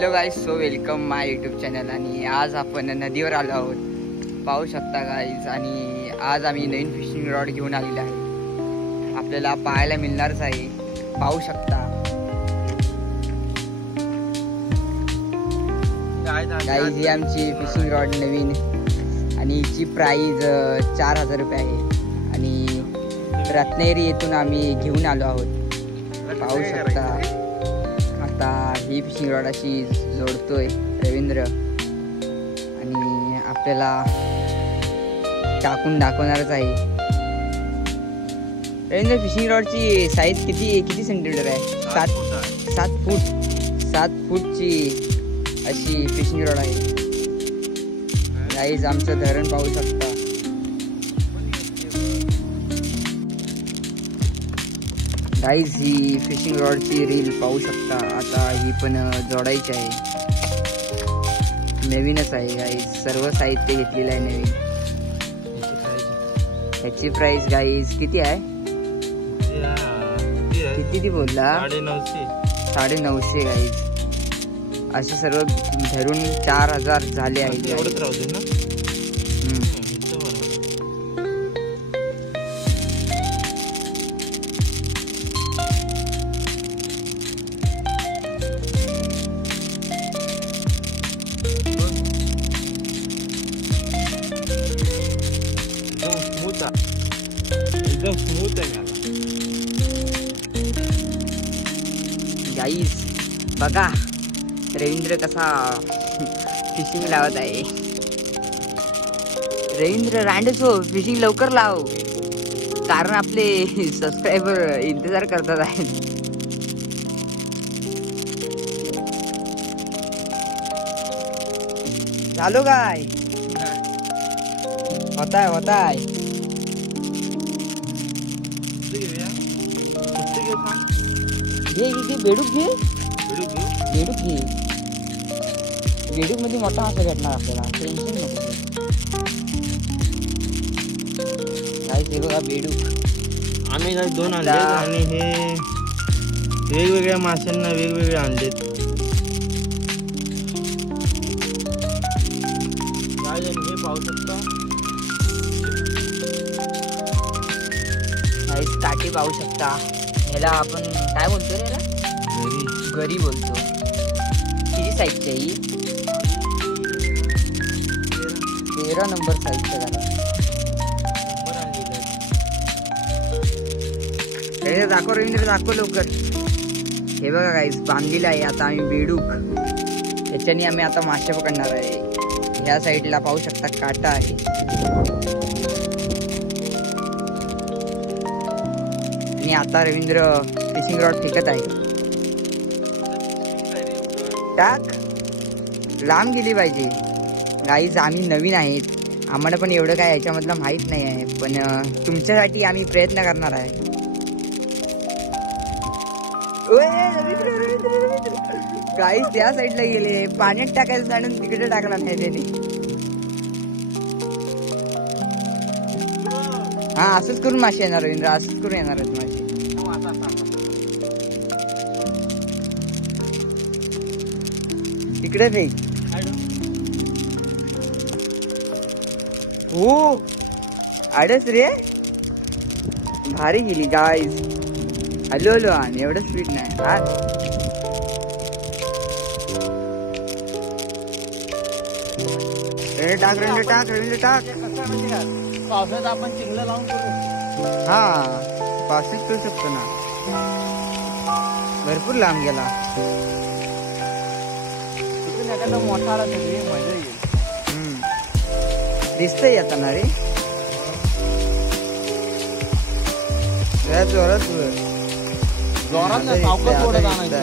Hello guys, so welcome my YouTube channel. आणि आज आपण नदीवर आलो आहोत, पाहू शकता गाईज. आणि आज आम्ही नवीन फिशिंग रॉड घेऊन आलेला आहे, आपल्याला पाहायला मिळणारच आहे, पाहू शकता गाईज. ही आमची फिशिंग रॉड नवीन आणि हिची प्राईज 4000 रुपये आहे. आणि रत्नागिरी येथून आम्ही घेऊन आलो आहोत, पाहू शकता. आता ही फिशिंग रॉड अशी जोडतोय रवींद्र आणि आपल्याला टाकून दाखवणारच आहे. रवींद्र, फिशिंग रॉडची साईज किती सेंटीमीटर आहे? 7 फूटची अशी फिशिंग रॉड आहे गाईज. आमचं धरण पाहू शकता. गाईज, ही फिशिंग रॉडची रील पाहू शकता. आता ही पण जोडायची आहे, नवीनच आहे गाईज. सर्व साहित्य घेतलेलं आहे नवीन. ह्याची प्राइस गाईज किती आहे? किती ती बोलला? 950 गाईज. असे सर्व धरून 4000 झाले आहे. एकदम स्मूथ आहे गाईज. बघा रवींद्र कसा फिशिंग लावत आहे. रवींद्र रांडेसो, फिशिंग लवकर लाव, कारण आपले सबस्क्रायबर इंतजार करतात आहेत. झालो काय? होताय घे बेडूक घे. बेडूक मध्ये मोठा मासा भेटणार आपल्याला, टेन्शन नको. काय ते बघा बेडूक. आम्ही काय 2 आणले आणि हे वेगवेगळ्या माशांना वेगवेगळे आणलेत. हे पाहू शकता, काठी पाहू शकता. ह्याला आपण काय बोलतो रे? याला गरी बोलतो. किती साईजची आहे ही? 13 नंबर साईजचं झालं. दाखव रवींद्र, दाखव लवकर. हे बघा गाईस, बांधलेलं आहे आता आम्ही बेडूक. याच्याने आम्ही आता मासे पकडणार आहे. ह्या साईडला पाहू शकता काटा आहे. आणि आता रवींद्र फिशिंग रॉड फेकत आहे. टाक, लांब गेली पाहिजे. गाईज, आम्ही नवीन आहेत, आम्हाला पण एवढं काय याच्यामधलं माहित नाही आहे, पण तुमच्यासाठी आम्ही प्रयत्न करणार आहे. गाईज त्या साईडला गेले, पाण्यात टाकायचं सांडून तिकडे टाकला नाही त्याने. हा, असंच करून मासे येणार रवींद्र, असंच करून येणार आहेत मासे. तिकडे फेक. हो, आडस रे, भारी गेली गाईज. हॅलो आणि एवढं स्पीड नाही. टाक रवींद्र टाक. पावसात आपण चिंगलं लावून करू. हा, पावसात करू शकतो ना. भरपूर लांब गेला. तिथून एखादा मोठा आला तरी मजा येईल. दिसतंय येताना रे. जोरात सावकाश ओढत आणायचं.